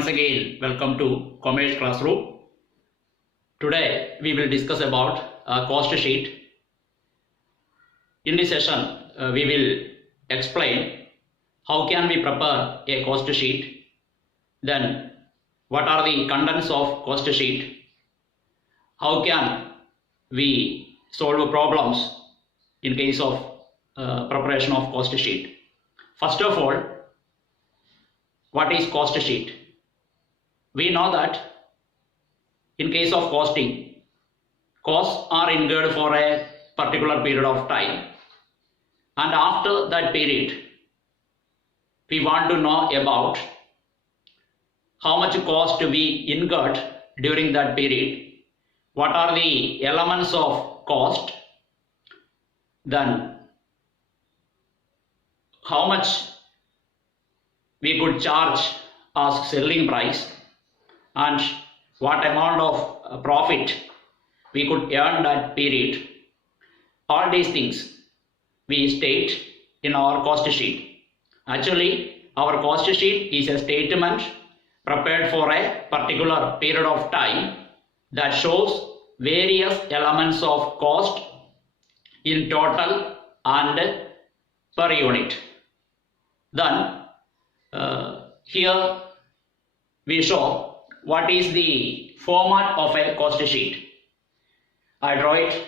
Once again, welcome to Commerce Classroom. Today we will discuss about cost sheet. In this session, we will explain how can we prepare a cost sheet, then what are the contents of cost sheet, how can we solve problems in case of preparation of cost sheet. First of all, what is cost sheet? We know that in case of costing, costs are incurred for a particular period of time, and after that period we want to know about how much cost we incurred during that period, what are the elements of cost, then how much we could charge as selling price, and what amount of profit we could earn that period. All these things we state in our cost sheet. Actually, our cost sheet is a statement prepared for a particular period of time that shows various elements of cost in total and per unit. Then here we show what is the format of a cost sheet. I draw it.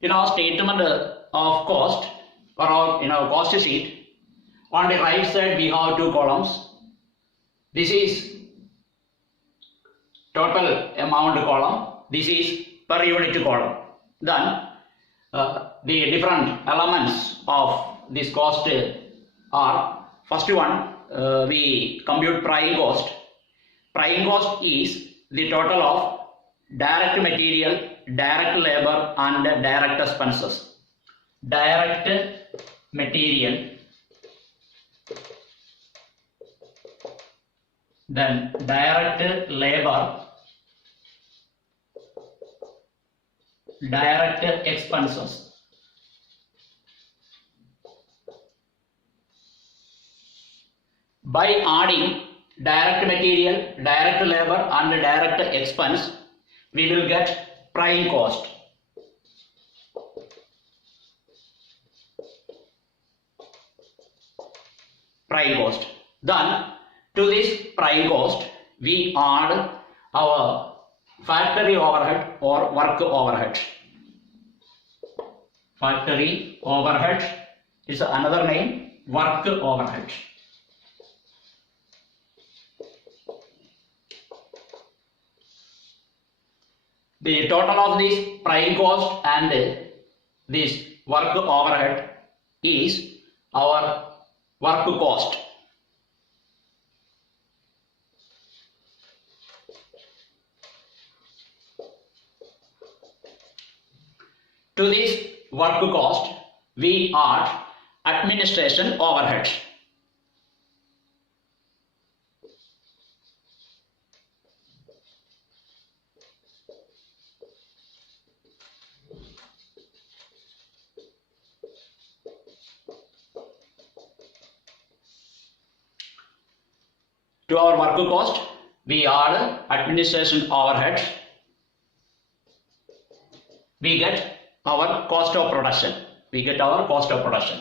In our statement of cost or in our cost sheet, on the right side we have two columns. This is total amount column, this is per unit column. Then the different elements of this cost are, first one, we compute prime cost. Prime cost is the total of direct material, direct labor and direct expenses. Direct material, then direct labor, direct expenses. By adding direct material, direct labor and direct expense, we will get prime cost. Prime cost. Then to this prime cost we add our factory overhead or work overhead. Factory overhead is another name, work overhead. The total of this prime cost and this work overhead is our work cost. To this work cost we add administration overhead. To our work cost we add administration overhead. We get our cost of production. We get our cost of production.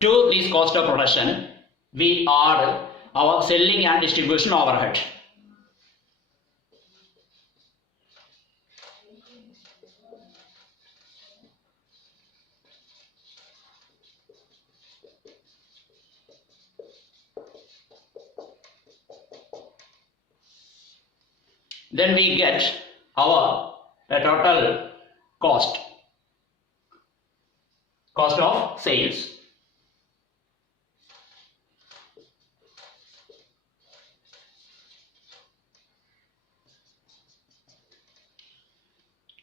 To this cost of production we add our selling and distribution overhead. then we get our total cost of sales.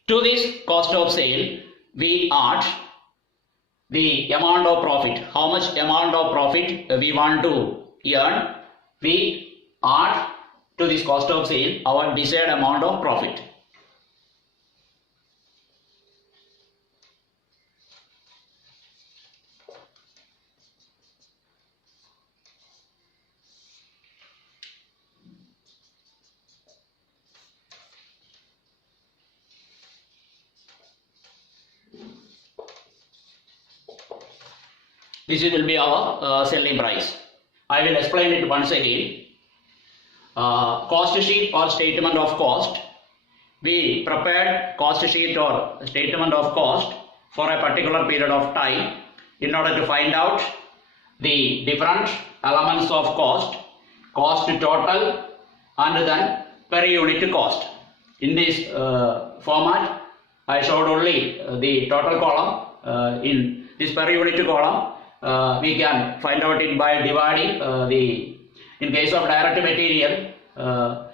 To this cost of sale, we add the amount of profit. How much amount of profit we want to earn, we add to this cost of sale our desired amount of profit. This will be our selling price. I will explain it once again. Cost sheet or statement of cost. We prepared cost sheet or statement of cost for a particular period of time in order to find out the different elements of cost total, and then per unit cost. In this format, I showed only the total column. In this per unit column, we can find out it by dividing in case of direct material,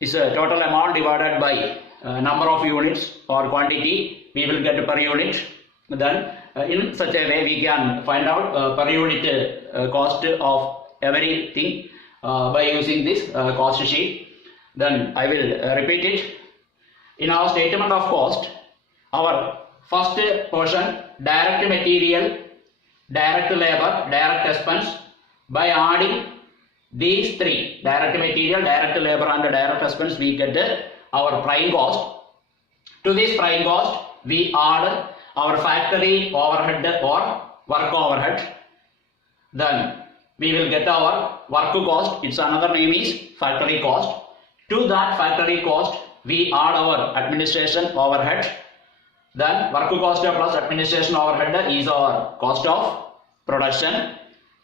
is a total amount divided by number of units or quantity, we will get per unit. Then in such a way we can find out per unit cost of everything by using this cost sheet. Then I will repeat it. In our statement of cost, our first portion, direct material, direct labor, direct expense, by adding these three, direct material, direct labor and direct expense, we get our prime cost. To this prime cost, we add our factory overhead or work overhead. Then we will get our work cost, its another name is factory cost. To that factory cost, we add our administration overhead. Then work cost plus administration overhead is our cost of production.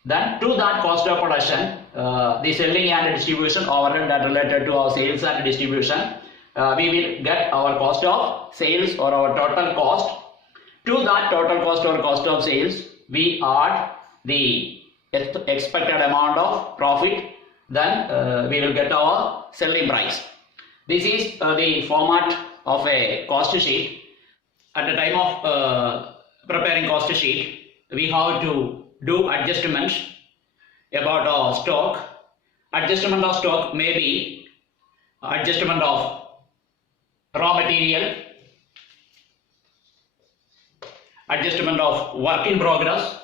Then to that cost of production, the selling and distribution overhead that related to our sales and distribution, we will get our cost of sales or our total cost. To that total cost or cost of sales, we add the expected amount of profit. Then we will get our selling price. This is the format of a cost sheet. At the time of preparing cost sheet, we have to do adjustments about our stock. Adjustment of stock may be adjustment of raw material, adjustment of work in progress,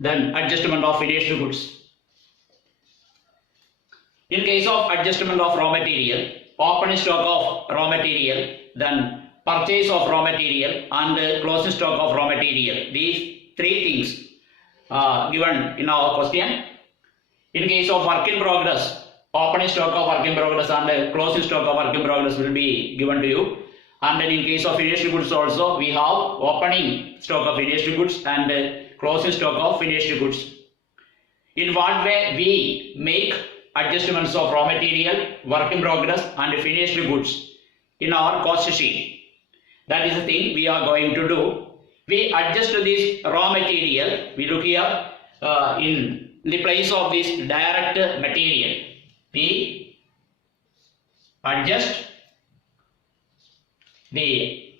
then adjustment of finished goods. In case of adjustment of raw material, open stock of raw material, then purchase of raw material and closing stock of raw material. These three things are given in our question. In case of work in progress, opening stock of work in progress and closing stock of work in progress will be given to you. And then in case of finished goods also, we have opening stock of finished goods and closing stock of finished goods. In what way we make adjustments of raw material, work in progress and finished goods in our cost sheet? That is the thing we are going to do. We adjust this raw material. We look here in the place of this direct material. We adjust the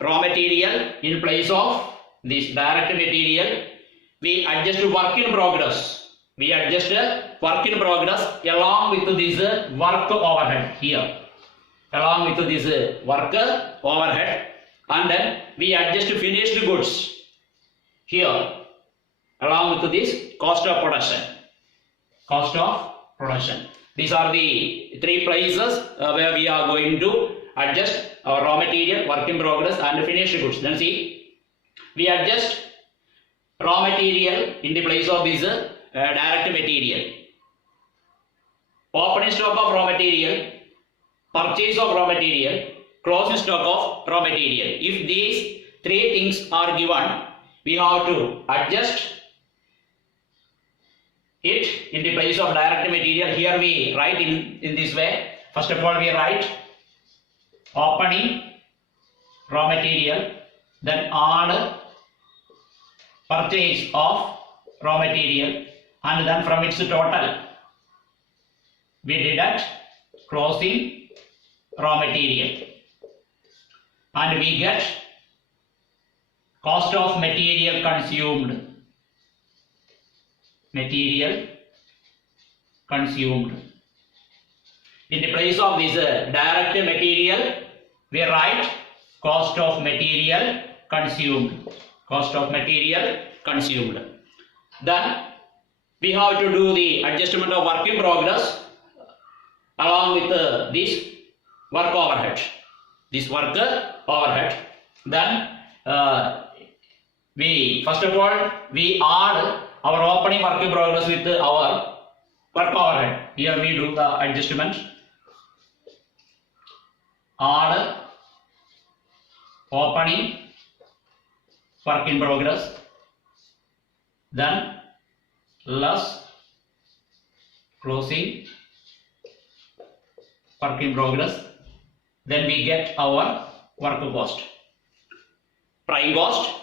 raw material in place of this direct material. We adjust work in progress. We adjust work in progress along with this work overhead here. Along with this work overhead, and then we adjust finished goods here along with this cost of production. Cost of production. These are the three places where we are going to adjust our raw material, work in progress and finished goods. Then see, we adjust raw material in the place of this direct material. Opening stock of raw material, purchase of raw material, closing stock of raw material. If these three things are given, we have to adjust it in the place of direct material, here we write in this way. First of all, we write opening raw material, then add purchase of raw material, and then from its total we deduct closing raw material, and we get cost of material consumed. Material consumed. In the place of this direct material, we write cost of material consumed. Cost of material consumed. Then we have to do the adjustment of work in progress along with this work overhead. This work overhead. Then we first of all we add our opening work in progress with our work overhead. Here we do the adjustment. Add opening work in progress, then less closing work in progress, then we get our work cost. Prime cost.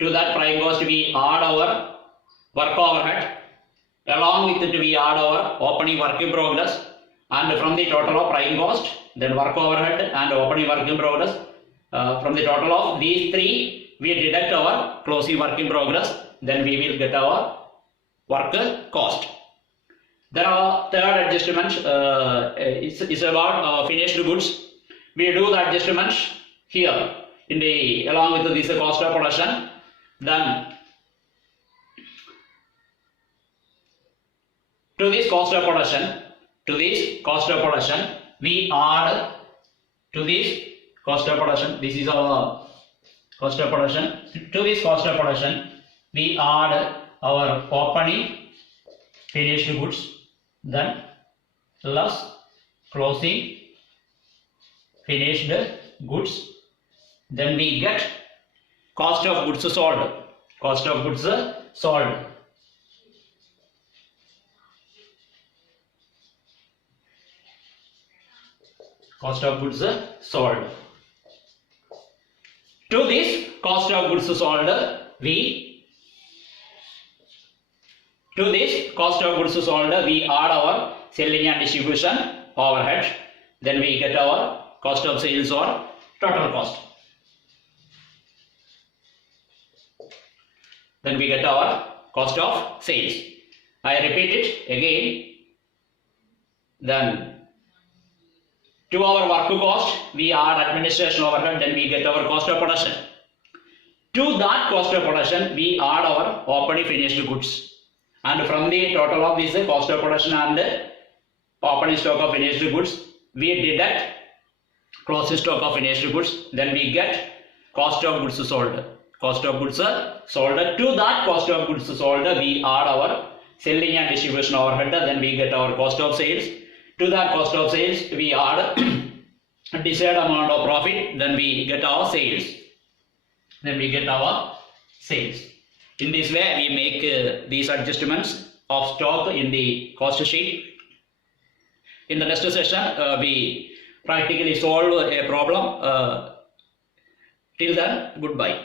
To that prime cost we add our work overhead, along with it we add our opening work in progress, and from the total of prime cost, then work overhead and opening work in progress, from the total of these three we deduct our closing work in progress, then we will get our work cost. Then our third adjustment is about finished goods. We do the adjustment here in the along with this cost of production. Then to this cost of production, we add to this cost of production. This is our cost of production. To this cost of production, we add our opening finished goods, then less closing finished goods, then we get cost of goods sold. Cost of goods sold. Cost of goods sold. To this cost of goods sold, we add our selling and distribution overhead. Then we get our cost of sales or total cost. Then we get our cost of sales. I repeat it again. Then to our work cost, we add administration overhead, then we get our cost of production. To that cost of production, we add our opening finished goods. And from the total of this cost of production and opening stock of finished goods, we deduct closing stock of finished goods, then we get cost of goods sold. Cost of goods sold. To that cost of goods sold, we add our selling and distribution overhead, then we get our cost of sales. To that cost of sales, we add a desired amount of profit, then we get our sales. In this way, we make these adjustments of stock in the cost sheet. In the next session, we practically solve a problem. Till then, goodbye.